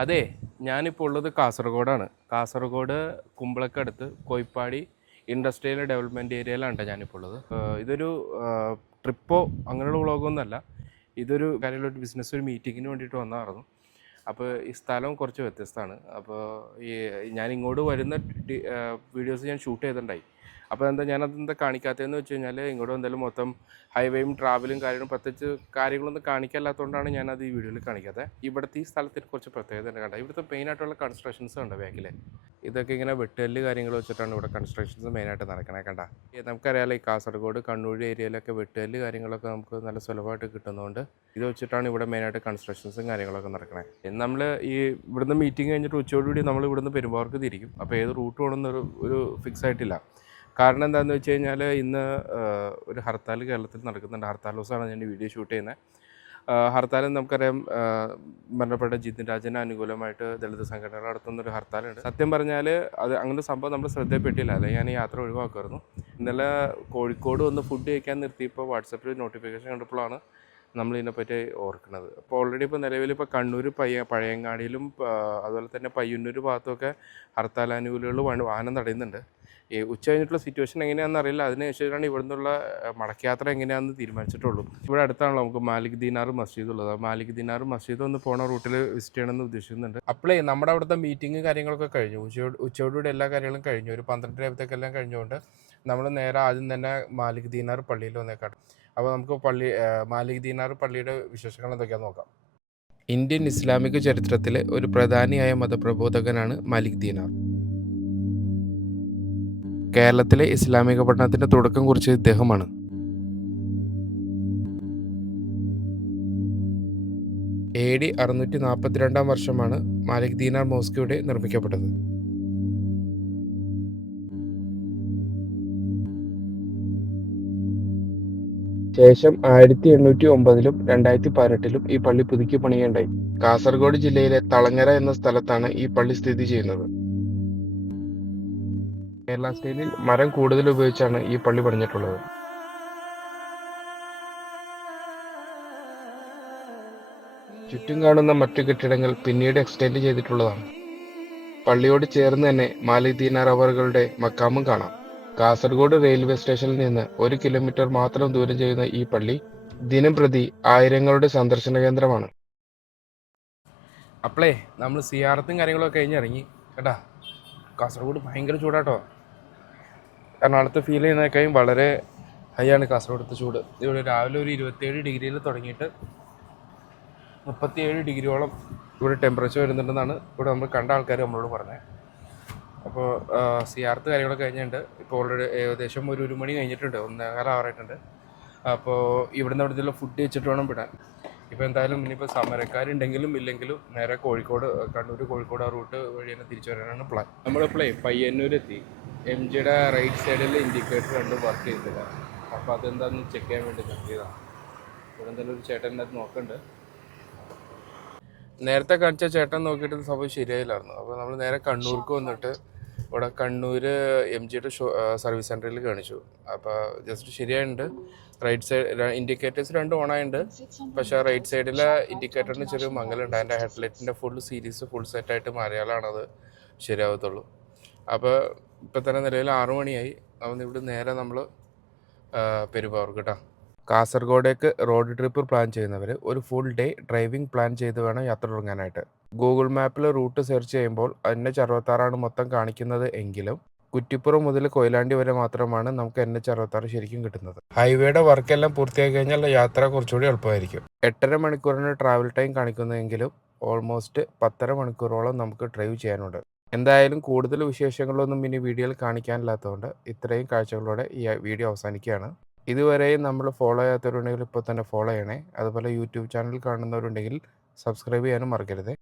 അതെ, ഞാനിപ്പോൾ ഉള്ളത് കാസർഗോഡാണ്. കാസർഗോഡ് കുമ്പളക്കടുത്ത് കോയിപ്പാടി ഇൻഡസ്ട്രിയൽ ഡെവലപ്മെൻറ്റ് ഏരിയയിലാണ് ഞാനിപ്പോൾ ഉള്ളത്. ഇതൊരു ട്രിപ്പോ അങ്ങനെയുള്ള വ്ളോഗൊന്നുമല്ല. ഇതൊരു കാര്യമുള്ള ഒരു ബിസിനസ് ഒരു മീറ്റിങ്ങിന് വേണ്ടിയിട്ട് വന്നതായിരുന്നു. അപ്പോൾ ഈ സ്ഥലം കുറച്ച് വ്യത്യസ്തമാണ്. അപ്പോൾ ഈ ഞാൻ ഇങ്ങോട്ട് വരുന്ന വീഡിയോസ് ഞാൻ ഷൂട്ട് ചെയ്തിട്ടുണ്ടായി. അപ്പോൾ ഞാനതെന്താ കാണിക്കാത്തതെന്ന് വെച്ച് കഴിഞ്ഞാൽ ഇങ്ങോട്ട് എന്തായാലും മൊത്തം ഹൈവേയും ട്രാവലും കാര്യങ്ങളും പ്രത്യേകിച്ച് കാര്യങ്ങളൊന്നും കാണിക്കാത്തതുകൊണ്ടാണ് ഞാനത് ഈ വീഡിയോയിൽ കാണിക്കാത്തത്. ഇവിടുത്തെ ഈ സ്ഥലത്തിന് കുറച്ച് പ്രത്യേകത ഉണ്ട്. കണ്ട ഇവിടുത്തെ മെയിനായിട്ടുള്ള കൺസ്ട്രക്ഷൻസ് ഉണ്ട് ബാക്കിൽ. ഇതൊക്കെ ഇങ്ങനെ വെട്ടുകല്ല് കാര്യങ്ങൾ വെച്ചിട്ടാണ് ഇവിടെ കൺസ്ട്രക്ഷൻസ് മെയിനായിട്ട് നടക്കണേ. കണ്ട നമുക്കറിയാമല്ലോ ഈ കാസർഗോഡ് കണ്ണൂർ ഏരിയയിലൊക്കെ വെട്ടുകല്ല് കാര്യങ്ങളൊക്കെ നമുക്ക് നല്ല സുലഭമായിട്ട് കിട്ടുന്നതുകൊണ്ട് ഇത് വെച്ചിട്ടാണ് ഇവിടെ മെയിനായിട്ട് കൺസ്ട്രക്ഷൻസും കാര്യങ്ങളൊക്കെ നടക്കണേ. നമ്മൾ ഈ ഇവിടുന്ന് മീറ്റിംഗ് കഴിഞ്ഞിട്ട് ഉച്ചയോടുകൂടി നമ്മൾ ഇവിടുന്ന് പെരുമ്പാവൂർക്ക് തിരിക്കും. അപ്പോൾ ഏത് റൂട്ട് വേണമെന്നൊരു ഫിക്സ് ആയിട്ടില്ല. കാരണം എന്താണെന്ന് വെച്ച് കഴിഞ്ഞാൽ ഇന്ന് ഒരു ഹർത്താൽ കേരളത്തിൽ നടക്കുന്നുണ്ട്. ഹർത്താൽ ദിവസമാണ് ഞാൻ ഈ വീഡിയോ ഷൂട്ട് ചെയ്യുന്നത്. ഹർത്താൽ നമുക്കറിയാം, മരണപ്പെട്ട ജിതിൻ രാജന് അനുകൂലമായിട്ട് ദളിത് സംഘടനകൾ നടത്തുന്നൊരു ഹർത്താലുണ്ട്. സത്യം പറഞ്ഞാൽ അത് അങ്ങനെ സംഭവം നമ്മൾ ശ്രദ്ധയിൽപ്പെട്ടില്ല, അല്ലെങ്കിൽ ഞാൻ ഈ യാത്ര ഒഴിവാക്കുമായിരുന്നു. ഇന്നലെ കോഴിക്കോട് വന്ന് ഫുഡ് കഴിക്കാൻ നിർത്തിയപ്പോൾ വാട്സപ്പിൽ നോട്ടിഫിക്കേഷൻ കണ്ടപ്പോഴാണ് നമ്മളിതിനെപ്പറ്റി ഓർക്കുന്നത്. അപ്പോൾ ഓൾറെഡി ഇപ്പോൾ നിലവിൽ ഇപ്പോൾ കണ്ണൂർ പഴയങ്ങാടിയിലും അതുപോലെ തന്നെ പയ്യന്നൂർ ഭാഗത്തുമൊക്കെ ഹർത്താലാനുകൂലികൾ വാഹനം തടയുന്നുണ്ട്. ഈ ഉച്ച കഴിഞ്ഞിട്ടുള്ള സിറ്റുവേഷൻ എങ്ങനെയാണെന്ന് അറിയില്ല. അതിനുശേഷമാണ് ഇവിടെ നിന്നുള്ള മടക്കയാത്ര എങ്ങനെയാണെന്ന് തീരുമാനിച്ചിട്ടുള്ളൂ. ഇവിടെ അടുത്താണല്ലോ നമുക്ക് മാലിക് ദീനാർ മസ്ജിദ് ഉള്ളത്. മാലിക് ദീനാർ മസ്ജിദ് ഒന്ന് പോണ റൂട്ടിൽ വിസിറ്റ് ചെയ്യണമെന്ന് ഉദ്ദേശിക്കുന്നുണ്ട്. അപ്പോഴേ നമ്മുടെ അവിടുത്തെ മീറ്റിംഗ് കാര്യങ്ങളൊക്കെ കഴിഞ്ഞു. ഉച്ചയോടുകൂടി എല്ലാ കാര്യങ്ങളും കഴിഞ്ഞു. ഒരു 12 ആയപ്പോഴത്തേക്കെല്ലാം കഴിഞ്ഞുകൊണ്ട് നമ്മൾ നേരെ ആദ്യം തന്നെ മാലിക് ദീനാർ പള്ളിയിൽ വന്നേക്കാട്ട്. അപ്പോൾ നമുക്ക് മാലിക് ദീനാർ പള്ളിയുടെ വിശേഷങ്ങൾ എന്തൊക്കെയാണെന്ന് നോക്കാം. ഇന്ത്യൻ ഇസ്ലാമിക ചരിത്രത്തിലെ ഒരു പ്രധാനിയായ മതപ്രബോധകനാണ് മാലിക് ദീനാർ. കേരളത്തിലെ ഇസ്ലാമിക പഠനത്തിന് തുടക്കം കുറിച്ചത് ഇദ്ദേഹമാണ്. AD 642 വർഷമാണ് മാലിക് ദീനാർ മോസ്ക് ഇവിടെ നിർമ്മിക്കപ്പെട്ടത്. ശേഷം 1809-ലും 2018-ലും ഈ പള്ളി പുതുക്കി പണിയുകയുണ്ടായി. കാസർഗോഡ് ജില്ലയിലെ തളങ്ങര എന്ന സ്ഥലത്താണ് ഈ പള്ളി സ്ഥിതി ചെയ്യുന്നത്. കേരള സ്റ്റൈലിൽ മരം കൂടുതൽ ഉപയോഗിച്ചാണ് ഈ പള്ളി പണിഞ്ഞിട്ടുള്ളത്. ചുറ്റും കാണുന്ന മറ്റു കെട്ടിടങ്ങൾ പിന്നീട് എക്സ്റ്റെൻഡ് ചെയ്തിട്ടുള്ളതാണ്. പള്ളിയോട് ചേർന്ന് തന്നെ മാലിക് ദീനാർ അവറുകളുടെ മക്കാമും കാണാം. കാസർഗോഡ് റെയിൽവേ സ്റ്റേഷനിൽ നിന്ന് 1 കിലോമീറ്റർ മാത്രം ദൂരം ചെയ്യുന്ന ഈ പള്ളി ദിനംപ്രതി ആയിരങ്ങളുടെ സന്ദർശന കേന്ദ്രമാണ്. അപ്പോളേ നമ്മൾ സിയാറത്തും കാര്യങ്ങളൊക്കെ കഴിഞ്ഞിറങ്ങി കേട്ടാ. കാസർഗോഡ് ഭയങ്കര ചൂടാട്ടോ. എറണാകുളത്ത് ഫീൽ ചെയ്യുന്നതിനേക്കാളും വളരെ ഹൈ ആണ് കാസർഗോഡത്തെ ചൂട്. ഇവിടെ രാവിലെ ഒരു 27 ഡിഗ്രിയിൽ തുടങ്ങിയിട്ട് 37 ഡിഗ്രിയോളം ഇവിടെ ടെമ്പറേച്ചർ വരുന്നുണ്ടെന്നാണ് ഇവിടെ നമ്മൾ കണ്ട ആൾക്കാർ നമ്മളോട് പറഞ്ഞത്. അപ്പോൾ സിയാർത്ത് കാര്യങ്ങളൊക്കെ കഴിഞ്ഞിട്ടുണ്ട്. ഇപ്പോൾ ഓൾറെഡി ഏകദേശം ഒരു 1 മണി കഴിഞ്ഞിട്ടുണ്ട്, 1:15 ആറായിട്ടുണ്ട്. അപ്പോൾ ഇവിടുന്ന് അവിടുത്തെ ഫുഡ് വെച്ചിട്ട് വേണം വിടാൻ. ഇപ്പോൾ എന്തായാലും ഇനിയിപ്പോൾ സമരക്കാരുണ്ടെങ്കിലും ഇല്ലെങ്കിലും നേരെ കണ്ണൂർ കോഴിക്കോട് ആ റൂട്ട് വഴി തന്നെ തിരിച്ചു വരാനാണ് പ്ലാൻ. നമ്മളിപ്പോഴേ പയ്യന്നൂരെത്തി. MGയുടെ റൈറ്റ് സൈഡിൽ ഇൻഡിക്കേറ്റർ രണ്ടും വർക്ക് ചെയ്തില്ല. അപ്പോൾ അതെന്താണെന്ന് ചെക്ക് ചെയ്യാൻ വേണ്ടി നിർത്തിയതാണ്. ഇവിടെ എന്തായാലും ഒരു ചേട്ടൻ അത് നോക്കുന്നുണ്ട്. നേരത്തെ കാണിച്ച ചേട്ടൻ നോക്കിയിട്ട് സംഭവം ശരിയായില്ലായിരുന്നു. അപ്പോൾ നമ്മൾ നേരെ കണ്ണൂർക്ക് വന്നിട്ട് ഇവിടെ കണ്ണൂർ MGയുടെ സർവീസ് സെൻറ്ററിൽ കാണിച്ചു. അപ്പോൾ ജസ്റ്റ് ശരിയായിട്ടുണ്ട്. റൈറ്റ് സൈഡ് ഇൻഡിക്കേറ്റേഴ്സ് രണ്ടും ഓണായിട്ടുണ്ട്. പക്ഷേ റൈറ്റ് സൈഡിലെ ഇൻഡിക്കേറ്ററിന് ചെറിയ മങ്ങലുണ്ട്. അതിൻ്റെ ഹെഡ്ലൈറ്റിൻ്റെ ഫുൾ സെറ്റായിട്ട് മാറിയാലാണത് ശരിയാവത്തുള്ളൂ. അപ്പോൾ ഇപ്പം തന്നെ നിലവിൽ 6 മണിയായി. അപ്പോൾ ഇവിടെ നേരെ നമ്മൾ പെരുമ്പാവൂർക്ക് കേട്ടോ. കാസർഗോഡേക്ക് റോഡ് ട്രിപ്പ് പ്ലാൻ ചെയ്യുന്നവർ ഒരു ഫുൾ ഡേ ഡ്രൈവിംഗ് പ്ലാൻ ചെയ്ത് വേണം യാത്ര തുടങ്ങാനായിട്ട്. ഗൂഗിൾ മാപ്പിൽ റൂട്ട് സെർച്ച് ചെയ്യുമ്പോൾ NH66 മൊത്തം കാണിക്കുന്നത് എങ്കിലും കുറ്റിപ്പുറം മുതൽ കൊയിലാണ്ടി വരെ മാത്രമാണ് നമുക്ക് NH66 ശരിക്കും കിട്ടുന്നത്. ഹൈവേയുടെ വർക്കെല്ലാം പൂർത്തിയാക്കി കഴിഞ്ഞാൽ യാത്ര കുറച്ചുകൂടി എളുപ്പമായിരിക്കും. 8.5 മണിക്കൂറിന് ട്രാവൽ ടൈം കാണിക്കുന്നെങ്കിലും ഓൾമോസ്റ്റ് 10.5 മണിക്കൂറോളം നമുക്ക് ഡ്രൈവ് ചെയ്യാനുണ്ട്. എന്തായാലും കൂടുതൽ വിശേഷങ്ങളൊന്നും ഇനി വീഡിയോയിൽ കാണിക്കാനില്ലാത്തതുകൊണ്ട് ഇത്രയും കാഴ്ചകളോടെ ഈ വീഡിയോ അവസാനിക്കുകയാണ്. ഇതുവരെയും നമ്മൾ ഫോളോ ചെയ്യാത്തവരുണ്ടെങ്കിൽ ഇപ്പോൾ തന്നെ ഫോളോ ചെയ്യണേ. അതുപോലെ യൂട്യൂബ് ചാനൽ കാണുന്നവരുണ്ടെങ്കിൽ സബ്സ്ക്രൈബ് ചെയ്യാനും മറക്കരുത്.